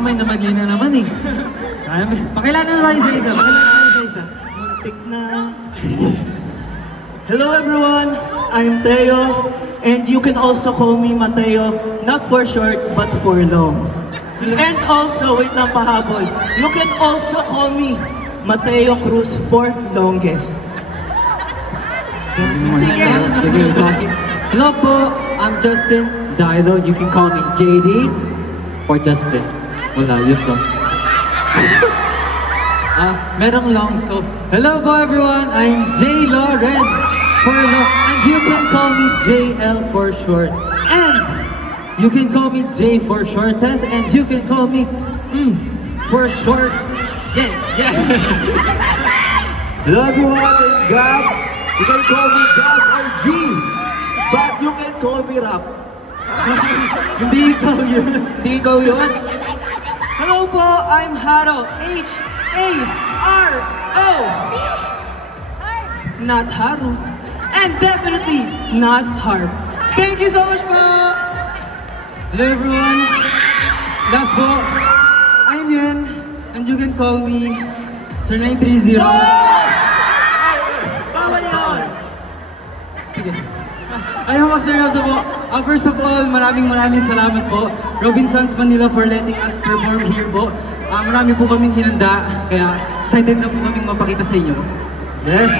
may namagay na naman eh. Pakilala na tayo sa isa. Muntik na. Hello everyone, I'm Teo, and you can also call me Mateo, not for short, but for long. And also, wait lang pahabol, you can also call me Mateo Cruz for longest. Sige, sa akin. Hello po, I'm Justin Dilo. You can call me JD or Justin. Wala, yun to. Merong long, so hello po everyone, I'm J. Lawrence for long, and you can call me JL for short, and you can call me J for shortest, and you can call me for short. Yeah. Hello everyone, it's Gab. You can call me Gab or G, but you can call me Rap. Hindi ikaw yun. Hello po, I'm Haro, H-A-R-O. Not Haru. And definitely not Harp. Thank you so much po! Hello everyone, last po, I'm Yen, and you can call me Sir 930. Bawal yun! Ayaw ko seryoso po. First of all, maraming salamat po, Robinsons Manila, for letting us perform here po. Marami po kaming hinanda, kaya excited na po kaming mapakita sa inyo. Yes.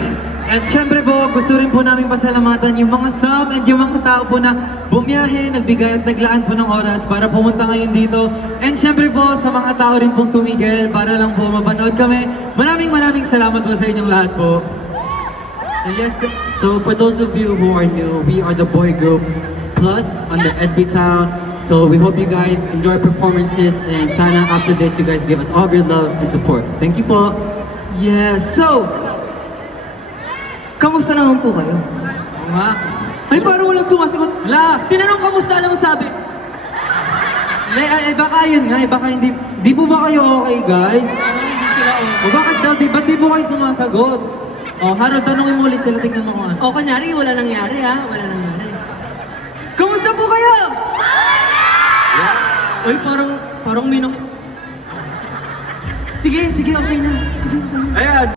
At syempre po, gusto rin po namin pasalamatan yung mga sub and yung mga tao po na bumiyahe, nagbigay at naglaan po ng oras para pumunta ngayon dito. And syempre po, sa mga tao rin pong tumigil para lang po mapanood kami. Maraming salamat po sa inyong lahat po. So for those of you who are new, we are the boy group Plus under SB Town. So we hope you guys enjoy performances, and sana after this you guys give us all of your love and support. Thank you po. Yes, so, kamusta naman po kayo? Oo nga. Ay, parang walang sumasagot. Wala. Tinanong kamusta, alam mo sabi? Baka yun nga, baka hindi. Di po ba kayo okay, guys? Hindi sila O bakit daw, ba't di po kayo sumasagot? O, Harold, tanongin mo ulit sila, tingnan mo kung ano. O, kanyari, wala nangyari ha? Wala nangyari. Kamusta po kayo? Uy, parang may Sige, okay na. Sige, okay na. Ayan.